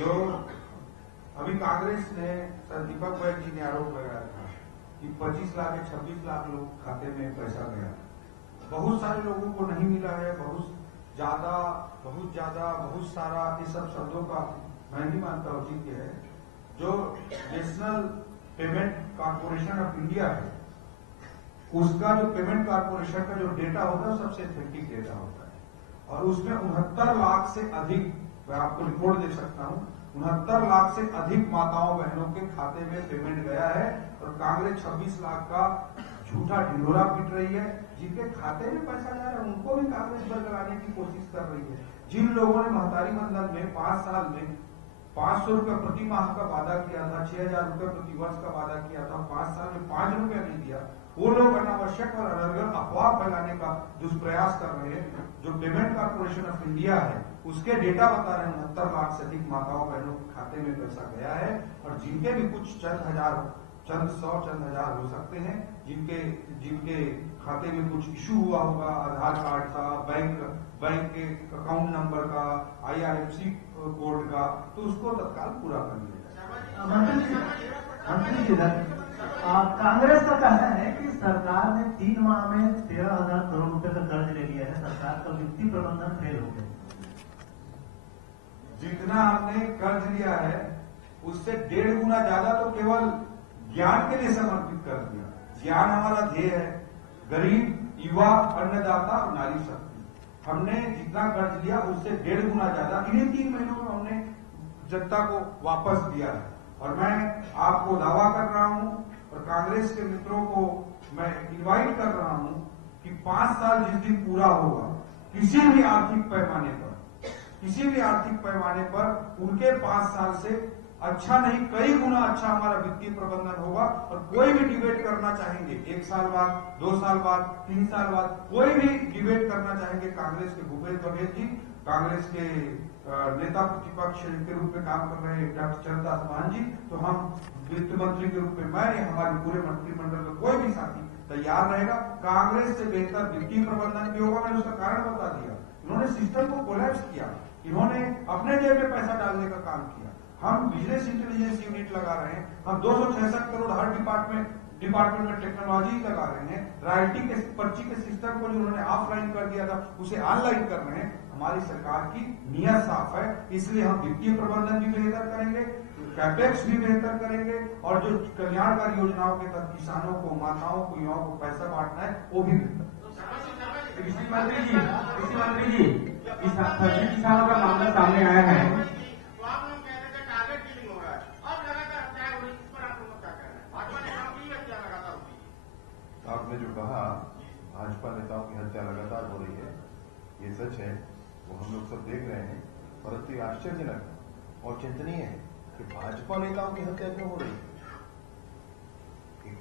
जो अभी कांग्रेस ने सर दीपक बैग जी ने आरोप लगाया था कि 25 लाख या 26 लाख लोग खाते में पैसा गया। बहुत सारे लोगों को नहीं मिला है, बहुत ज्यादा बहुत सारा, इस सब शब्दों का मैं नहीं मानता उचित है। जो national payment corporation of India है, उसका जो पेमेंट कॉर्पोरेशन का जो डेटा होता है सबसे इफेक्टिव डेटा होता है और उसमें 69 लाख से अधिक, मैं आपको रिपोर्ट दे सकता हूं, 69 लाख से अधिक माताओं बहनों के खाते में पेमेंट गया है और कांग्रेस 26 लाख का झूठा ढिंढोरा पीट रही है। जिनके खाते में पैसा जा रहा है उनको भी कांग्रेस बरकराने की कोशिश कर रही है। जिन लोगों ने महतारी बंधन में 5 साल में 500 रुपए प्रति माह का वादा किया था, 6,000 रुपए प्रति वर्ष का वादा किया था, 5 साल में 5 रुपया नहीं दिया, वो लोग अनावश्यक और अनर्गल अफवाह फैलाने का दुष्प्रयास कर रहे हैं। जो पेमेंट कॉर्पोरेशन ऑफ इंडिया है उसके डेटा बता रहे हैं 69 लाख से अधिक माताओं बहनों के खाते में पैसा गया है और जिनके भी कुछ चंद हजार हो सकते हैं, जिनके खाते में कुछ इशू हुआ होगा, आधार कार्ड का, बैंक के अकाउंट नंबर का, IRFC कोड का, तो उसको तत्काल पूरा कर लिया जाए। मंत्री जी, कांग्रेस का कहना है कि सरकार ने 3 माह में 13,000 करोड़ रुपए का कर्ज ले लिया है, सरकार का वित्तीय प्रबंधन फेल हो गया। जितना हमने कर्ज लिया है उससे 1.5 गुना ज्यादा तो केवल ज्ञान के लिए समर्पित कर दिया। ज्ञान हमारा ध्येय है, गरीब, युवा, अन्नदाता और नारी शक्ति। हमने जितना कर्ज लिया उससे 1.5 गुना ज्यादा इन्हीं 3 महीनों में हमने जनता को वापस दिया है। और मैं आपको दावा कर रहा हूं और कांग्रेस के मित्रों को मैं इनवाइट कर रहा हूं कि 5 साल जिस दिन पूरा होगा, किसी भी आर्थिक पैमाने पर उनके 5 साल से अच्छा नहीं, कई गुना अच्छा हमारा वित्तीय प्रबंधन होगा। और कोई भी डिबेट करना चाहेंगे 1 साल बाद, 2 साल बाद, 3 साल बाद, कोई भी डिबेट करना चाहेंगे कांग्रेस के भूपेश बघेल जी, कांग्रेस के नेता प्रतिपक्ष के रूप में काम कर रहे हैं डॉक्टर चरणदास महंत जी, तो हम वित्त मंत्री के रूप में मैं या हमारे पूरे मंत्रिमंडल का कोई भी साथी तैयार रहेगा। कांग्रेस से बेहतर वित्तीय प्रबंधन भी होगा। मैंने उसका कारण बता दिया। इन्होंने सिस्टम को कोलैप्स किया, इन्होंने अपने जेब में पैसा डालने का काम किया। हम बिजनेस इंटेलिजेंस यूनिट लगा रहे हैं, हम 266 करोड़ हर डिपार्टमेंट में टेक्नोलॉजी लगा रहे हैं। रॉयल्टी के पर्ची के सिस्टम को जो उन्होंने ऑफलाइन कर दिया था उसे ऑनलाइन कर रहे हैं। हमारी सरकार की नीयत साफ है, इसलिए हम वित्तीय प्रबंधन भी बेहतर करेंगे, कैपेक्स भी बेहतर करेंगे और जो कल्याणकारी योजनाओं के तहत किसानों को, माताओं को, युवाओं को पैसा बांटना है वो भी बेहतर। कृषि मंत्री जी, किसानों का मामला सामने आया है। आपने जो कहा भाजपा नेताओं की हत्या लगातार हो रही है, ये सच है, वो हम लोग सब देख रहे हैं। परंतु ये आश्चर्यजनक और चिंतनीय है कि भाजपा नेताओं की हत्या क्यों हो रही है।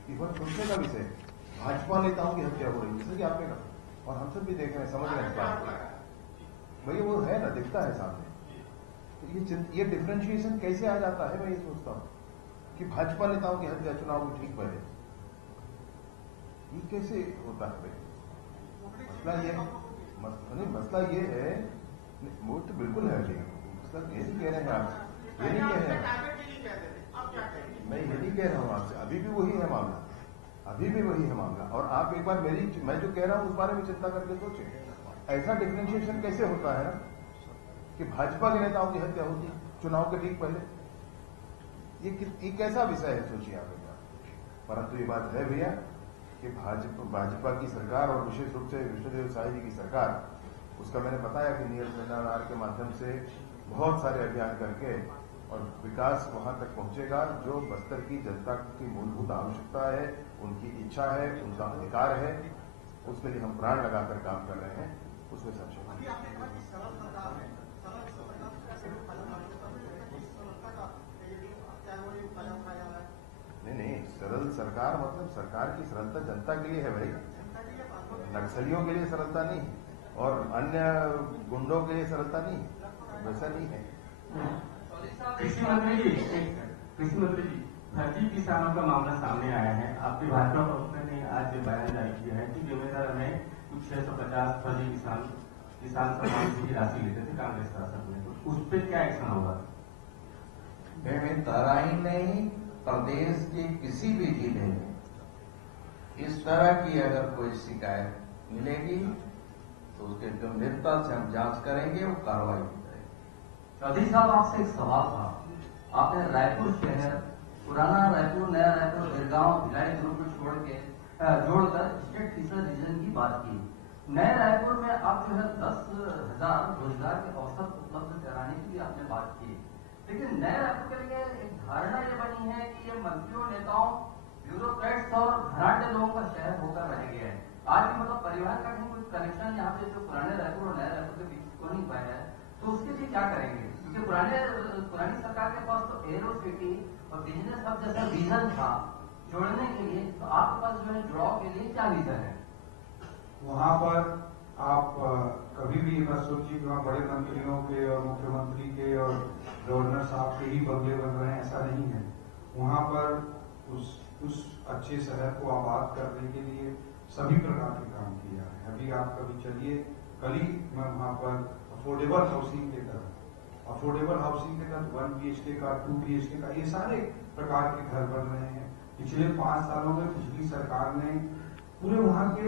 इवन सोचने का विषय, भाजपा नेताओं की हत्या हो रही है, जैसे कि आपने कहा और हम सब भी देख रहे हैं, समझ रहे हैं। भाई वो है ना, दिखता है सामने। तो ये डिफ्रेंशिएशन कैसे आ जाता है, मैं ये सोचता हूं कि भाजपा नेताओं की हत्या चुनाव में ठीक पहले, ये कैसे होता है भाई? मसला ये है, वो तो बिल्कुल है जी, मसला ये नहीं कह रहे हैं आप, ये नहीं कह रहे हैं, मैं ये नहीं कह रहा हूं आपसे, अभी भी वही है मामला, अभी भी वही है मामला। और आप एक बार मैं जो कह रहा हूं उस बारे में चिंता करके सोचें, ऐसा डिफ्रेंशिएशन कैसे होता है कि भाजपा के नेताओं की हत्या होती चुनाव के ठीक पहले। ये कैसा विषय है, सोचिए आप एक बार। परंतु ये बात है भैया कि भाजपा की सरकार और विशेष रूप से विष्णुदेव साय जी की सरकार, उसका मैंने बताया कि नीरज भंडार के माध्यम से बहुत सारे अभियान करके और विकास वहां तक पहुंचेगा जो बस्तर की जनता की मूलभूत आवश्यकता है, उनकी इच्छा है, उनका अधिकार है, उसके लिए हम प्राण लगाकर काम कर रहे हैं, उसमें संशय नहीं। सरल सरकार मतलब सरकार की सरलता जनता के लिए है भाई, नक्सलियों के लिए सरलता नहीं और अन्य गुंडों के लिए सरलता नहीं, वैसा नहीं है। कृषि मंत्री जी, फर्जी किसानों का मामला सामने आया है। आपके भाजपा प्रवक्ता ने आज बयान जारी किया है कि बेमेतरा में कुछ 650 फर्जी किसान सम्मान की राशि लेते थे कांग्रेस शासन में, उस पर क्या एक्शन होगा? तराइन नहीं, प्रदेश के किसी भी जिले में इस तरह की अगर कोई शिकायत मिलेगी तो उसके गंभीरता से हम जांच करेंगे और कार्रवाई की जाएगी। चौधरी साहब, आपसे एक सवाल था। आपने रायपुर शहर, पुराना रायपुर, नया रायपुर, गिरगांव, भिलाई ग्रुप को जोड़कर स्टेट तीसरा रीजन की बात की। नए रायपुर में आप जो है 10,000 रोजगार के अवसर उपलब्ध कराने की भी आपने बात की, लेकिन नए रायपुर के लिए एक धारणा ये बनी है कि ये मंत्रियों, नेताओं, ब्यूरोक्रेट्स और घराटे लोगों का शहर होकर रह गया है। आज भी मतलब परिवार का कहीं कोई कनेक्शन यहाँ पे जो पुराने रायपुर और नए रायपुर के बीच को नहीं पाया है, तो उसके लिए क्या करेंगे? क्योंकि पुरानी सरकार के पास तो एरो सिटी और बिजनेस हब जैसा विजन था जोड़ने के लिए, तो आपके पास जो है जुड़ाव के लिए क्या विजन है? वहां पर आप कभी भी मत सोचिए कि वहाँ बड़े मंत्रियों के और मुख्यमंत्री के और गवर्नर साहब के ही बंगले बन रहे हैं, ऐसा नहीं है। वहां पर उस अच्छे शहर को आबाद करने के लिए सभी प्रकार के काम किए जा रहे हैं। अभी आप कभी चलिए, कल ही मैं वहां पर अफोर्डेबल हाउसिंग के तहत 1 BHK का, 2 BHK का, ये सारे प्रकार के घर बन रहे हैं। पिछले 5 सालों में पिछली सरकार ने पूरे वहां के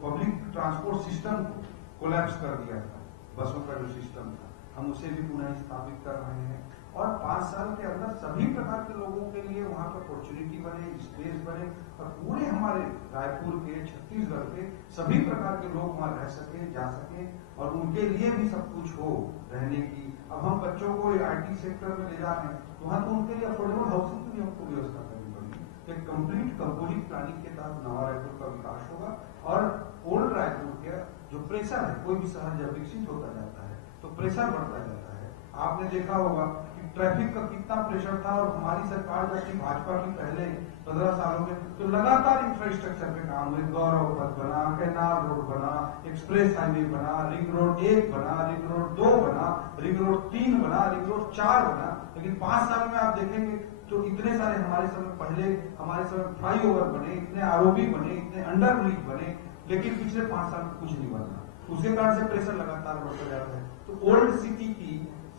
पब्लिक ट्रांसपोर्ट सिस्टम को कोलैप्स कर दिया था। बसों का जो सिस्टम था, हम उसे भी पुनः स्थापित कर रहे हैं और 5 साल के अंदर सभी प्रकार के लोगों के लिए वहां पर अपॉर्चुनिटी बने, स्पेस बने और पूरे हमारे रायपुर के, छत्तीसगढ़ के सभी प्रकार के लोग वहां रह सके, जा सके और उनके लिए भी सब कुछ हो रहने की। अब हम बच्चों को IT सेक्टर में ले जा रहे हैं, वहां तो उनके लिए अफोर्डेबल हाउसिंग की भी हमको व्यवस्था करनी पड़ेगी। एक कंप्लीट कंपोजिट प्लानिंग के तहत नवा रायपुर का विकास होगा और ओल्ड रायपुर के जो प्रेशर है, कोई भी शहर जब विकसित होता जाता है तो प्रेशर बढ़ता जाता है। आपने देखा होगा कि ट्रैफिक का कितना प्रेशर था और हमारी सरकार जब थी भाजपा की पहले 15 सालों में तो लगातार इंफ्रास्ट्रक्चर पे काम हुए। गौरव पथ बना, कैनाल रोड बना, एक्सप्रेस हाईवे बना, रिंग रोड 1 बना, रिंग रोड 2 बना, रिंग रोड 3 बना, रिंग रोड 4 बना। लेकिन 5 साल में आप देखेंगे तो इतने सारे हमारे समय फ्लाईओवर बने, इतने ROB बने, इतने अंडर ब्रिज बने, लेकिन पिछले 5 साल में कुछ नहीं बना। उसके कारण से प्रेशर लगातार बढ़ता जाता है। तो ओल्ड सिटी की,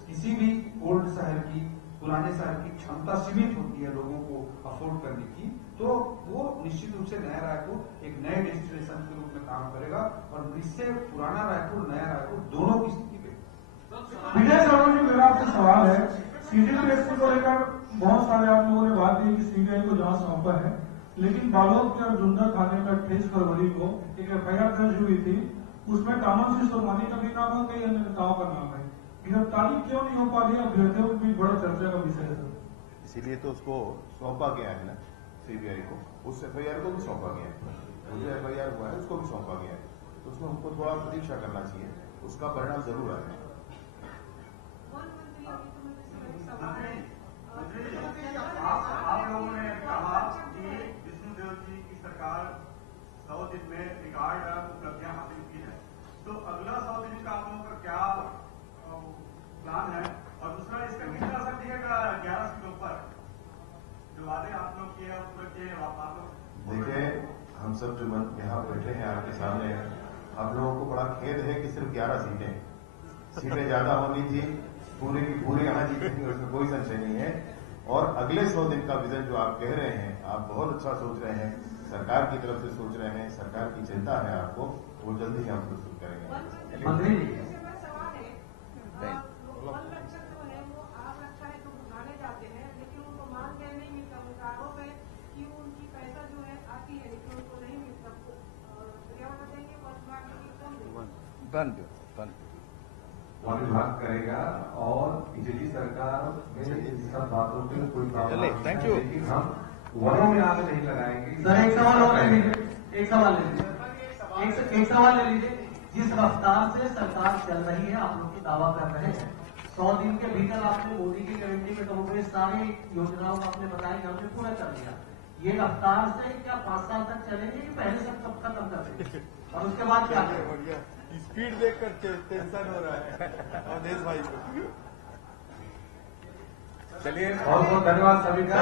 किसी भी ओल्ड शहर की, पुराने शहर की क्षमता सीमित होती है लोगों को अफोर्ड करने की, तो वो निश्चित रूप से नया रायपुर एक नए डेस्टिनेशन के रूप में काम करेगा और इससे पुराना रायपुर, नया रायपुर दोनों की स्थिति पे। विजय शर्मा जी, मेरा आपसे सवाल है, CGPSC को लेकर बहुत सारे आप लोगों ने बात की कि CBI को जांच सौंपा है, लेकिन बालोद के अर्जुंदा थाने में 28 फरवरी को एक FIR दर्ज हुई थी, उसमें कामन सिंह सोमानी का भी नाम है, कई अन्य नेताओं का नाम है। गिरफ्तारी क्यों नहीं हो पा रही है? अभ्यर्थियों के बीच बड़ा चर्चा का विषय है सर। इसीलिए तो उसको सौंपा गया है ना CBI को, उस FIR को भी सौंपा गया है, जो FIR हुआ है उसको भी सौंपा गया है, तो उसमें हमको थोड़ा प्रतीक्षा करना चाहिए, उसका परिणाम जरूर आएगा। आप लोगों ने कहा कि विष्णुदेव जी की सरकार 100 दिन में रिकॉर्ड उपलब्धियां हासिल की है, तो अगला 100 दिन का आप लोगों का क्या प्लान है? और दूसरा, इसका कितना असर दिखेगा 11 सीटों पर? जो वादे आप लोग किए पूरे किए आप लोग? देखिए, हम सब जो यहाँ बैठे हैं आपके सामने, आप लोगों को बड़ा खेद है कि सिर्फ 11 सीटें ज्यादा होनी थी, पूरे की पूरे यहाँ जीतेंगे, उसमें कोई संशय नहीं है। और अगले 100 दिन का विजन जो आप कह रहे हैं, आप बहुत अच्छा सोच रहे हैं, सरकार की तरफ से सोच रहे हैं, सरकार की चिंता है आपको, वो जल्दी ही हम प्रस्तुत करेंगे। वन विभाग करेगा और बीजेपी सरकार में सब बातों पे कोई प्रॉब्लम थैंक यू। लेकिन हम वनों में आगे नहीं लगाएंगे। सर, एक सवाल और ले लीजिए, एक सवाल ले लीजिए। जिस रफ्तार से सरकार चल रही है, आप लोग की दावा कर रहे हैं 100 दिन के भीतर आपने मोदी की गारंटी में कहोगे सारी योजनाओं को आपने बताया कि हमने पूरा कर दिया, ये रफ्तार से क्या 5 साल तक चलेंगे कि पहले सब कब खत्म कर देंगे और उसके बाद क्या करेंगे? स्पीड देखकर टेंशन हो रहा है अवधेश भाई को। चलिए, बहुत बहुत धन्यवाद सभी का,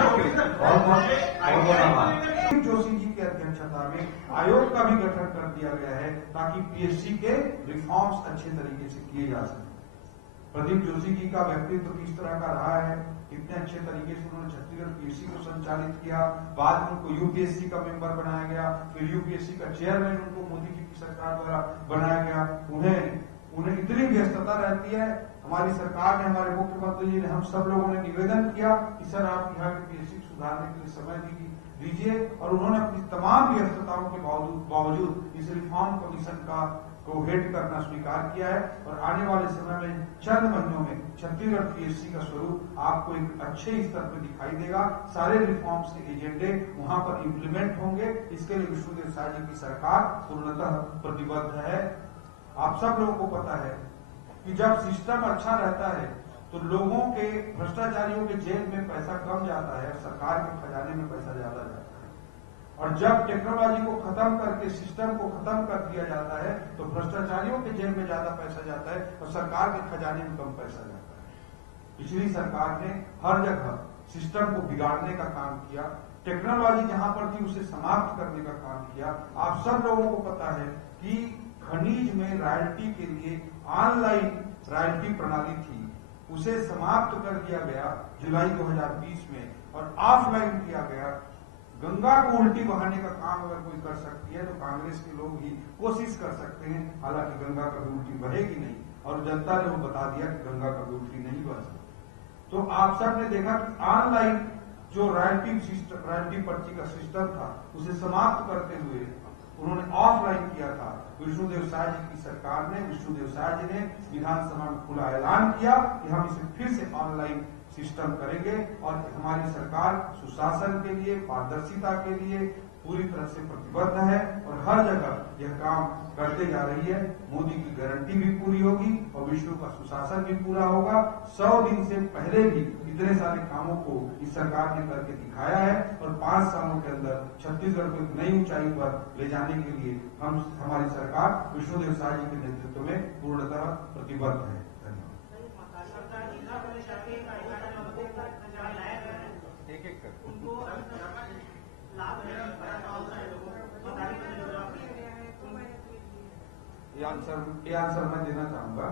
बहुत बहुत आभार। जोशी जी की अध्यक्षता में आयोग का भी गठन कर दिया गया है ताकि PSC के रिफॉर्म्स अच्छे तरीके से किए जा सके। प्रदीप जोशी जी का व्यक्तित्व किस तरह का रहा है, कितने अच्छे तरीके से उन्होंने छत्तीसगढ़ पीएससी को संचालित किया, बाद में उनको यूपीएससी का मेंबर बनाया गया, फिर यूपीएससी का चेयरमैन उनको मोदी जी की सरकार द्वारा बनाया गया। उन्हें इतनी व्यस्तता रहती है। हमारी सरकार ने, हमारे मुख्यमंत्री जी ने, हम सब लोगों ने निवेदन किया कि सर आप यहाँ के पीएससी सुधारने के लिए समय दीजिए, और उन्होंने अपनी तमाम व्यस्तताओं के बावजूद इस रिफॉर्म कमीशन को हेड करना स्वीकार किया है। और आने वाले समय में चंद महीनों में छत्तीसगढ़ पीएससी का स्वरूप आपको एक अच्छे स्तर पर दिखाई देगा। सारे रिफॉर्म्स के एजेंडे वहां पर इम्प्लीमेंट होंगे। इसके लिए विष्णुदेव साय जी की सरकार पूर्णतः प्रतिबद्ध है। आप सब लोगों को पता है कि जब सिस्टम अच्छा रहता है तो लोगों के, भ्रष्टाचारियों के जेब में पैसा कम जाता है, सरकार के खजाने में पैसा ज्यादा जाता है। और जब टेक्नोलॉजी को खत्म करके सिस्टम को खत्म कर दिया जाता है तो भ्रष्टाचारियों के जेब में ज्यादा पैसा जाता है और सरकार के खजाने में कम पैसा जाता है। पिछली सरकार ने हर जगह सिस्टम को बिगाड़ने का काम किया, टेक्नोलॉजी जहां पर थी उसे समाप्त करने का काम किया। आप सब लोगों को पता है कि खनिज में रॉयल्टी के लिए ऑनलाइन रॉयल्टी प्रणाली थी, उसे समाप्त कर दिया गया जुलाई 2020 में और ऑफलाइन किया गया। गंगा को उल्टी बहाने का काम अगर कोई कर सकती है तो कांग्रेस के लोग ही कोशिश कर सकते हैं। हालांकि गंगा कभी उल्टी बहेगी नहीं, और जनता ने वो बता दिया कि गंगा कभी उल्टी नहीं बह सकती। तो आप सब ने देखा कि ऑनलाइन जो रॉयल्टी पर्ची का सिस्टम था उसे समाप्त करते हुए उन्होंने ऑफलाइन किया था। विष्णुदेव साय जी की सरकार ने, विष्णुदेव साय जी ने विधानसभा में खुला ऐलान किया कि हम इसे फिर से ऑनलाइन सिस्टम करेंगे और हमारी सरकार सुशासन के लिए, पारदर्शिता के लिए पूरी तरह से प्रतिबद्ध है और हर जगह यह काम करते जा रही है। मोदी की गारंटी भी पूरी होगी और विष्णु का सुशासन भी पूरा होगा। 100 दिन से पहले भी इतने सारे कामों को इस सरकार ने करके दिखाया है और 5 सालों के अंदर छत्तीसगढ़ को एक नई ऊंचाई पर ले जाने के लिए हमारी सरकार विष्णुदेव साय जी के नेतृत्व में पूर्णतः प्रतिबद्ध है। एक कर ये आंसर मैं देना चाहूंगा।